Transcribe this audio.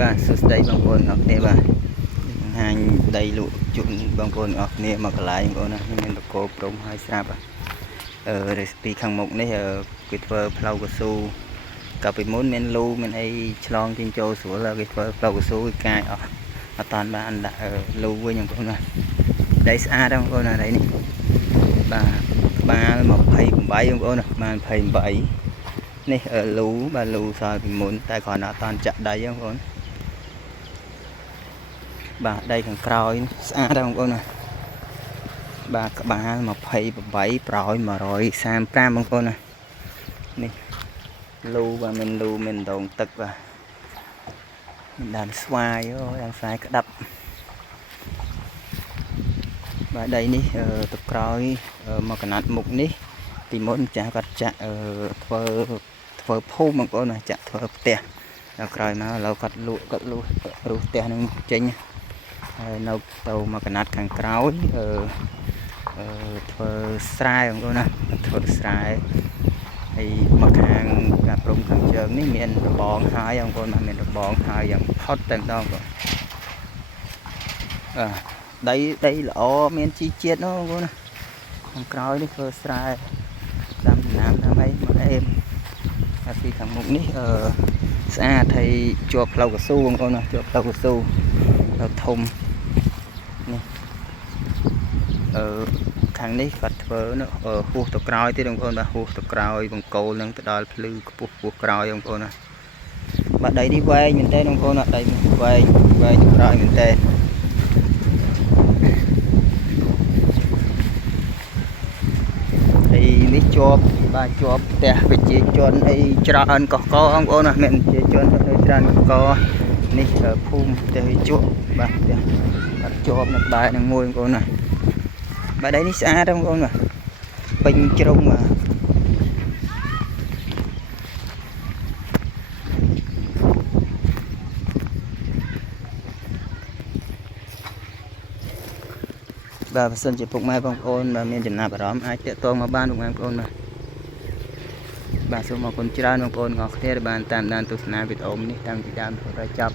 បាទសួស្តីបងប្អូនអរគ្នាបាទហាញដីលក់ជូនបងប្អូនអរគ្នាមកកន្លែងបងប្អូនណាមានតកោព្រំហើយស្រាប់recipe ខាងមុខនេះគេធ្វើផ្លូវកស៊ូកាលពីមុនមានលូមានអីឆ្លងចេញចូលស្រួលគេធ្វើផ្លូវកស៊ូកាយអត់តាន់បានដាក់លូវិញបងប្អូនណាដីស្អាតបងប្អូនណាដីនេះបាទក្បាល28បងប្អូនណាក្បាល28នេះលូបាទលូសល់ពីមុនតែគ្រាន់តែអត់តាន់ចាក់ដីបងប្អូនបាទដីខាងក្រោយស្អាតបងប្អូនណាបាទក្បាល28ប្រោយ135បងប្អូនណានេះលូបាទមានលូមានដងទឹកបាទមានដើមស្វាយដើមស្វាយក្តាប់បាទដីនេះទៅក្រោយមកកណាត់មុខនេះពីមុនម្ចាស់គាត់ចាក់ធ្វើភូមិបងប្អូនណាចាក់ធ្វើផ្ទះដល់ក្រោយមកឥឡូវគាត់លក់រូសផ្ទះនឹងចេញហើយនៅទៅមកកណាត់ខាងក្រោយធ្វើស្រែបងប្អូនណាធ្វើស្រែហើយមកខាងកាព្រំខាងជើងនេះមានរបងហើយបងប្អូនមានរបងហើយយ៉ាងផុតតែម្ដងបងដីល្អមានជីជាតិណាបងប្អូនណាខាងក្រោយនេះធ្វើស្រែដាំដំណាំតាមអីមកអេមហើយពីខាងមុខនេះស្អាតហើយជាប់ផ្លូវកស៊ូបងប្អូនណាជាប់ផ្លូវកស៊ូទៅធំនេះខាងនេះគាត់ធ្វើនោះហួសទៅក្រោយទៀតបងប្អូនបាទហួសទៅក្រោយបង្គោលនឹងទៅដល់ភ្លឺខ្ពស់ក្រោយបងប្អូនណាបាទដីនេះវែងមែនតើបងប្អូនណាដីវែងទៅក្រោយមែនតើហើយនេះជាប់ផ្ទះប្រជាជនអីច្រើនកកបងប្អូនណាមានប្រជាជនច្រើនកកនេះភូមិផ្ទះជួបបាទផ្ទះបាទជាប់នៅក្បែរនឹងមួយបងប្អូនណាបាទដីនេះស្អាតបងប្អូនបាទពេញជ្រុងបាទបាទបើសិនជាពុកម៉ែបងប្អូនបាទមានចំណាប់អារម្មណ៍អាចតាក់ទងមកបានពុកម៉ែបងប្អូនបាទសូមអរគុណច្រើនបងប្អូនទាំងអស់គ្នាដែលបានតាមដានទស្សនាវីដេអូនេះតាំងពីដើមរហូតដល់ចប់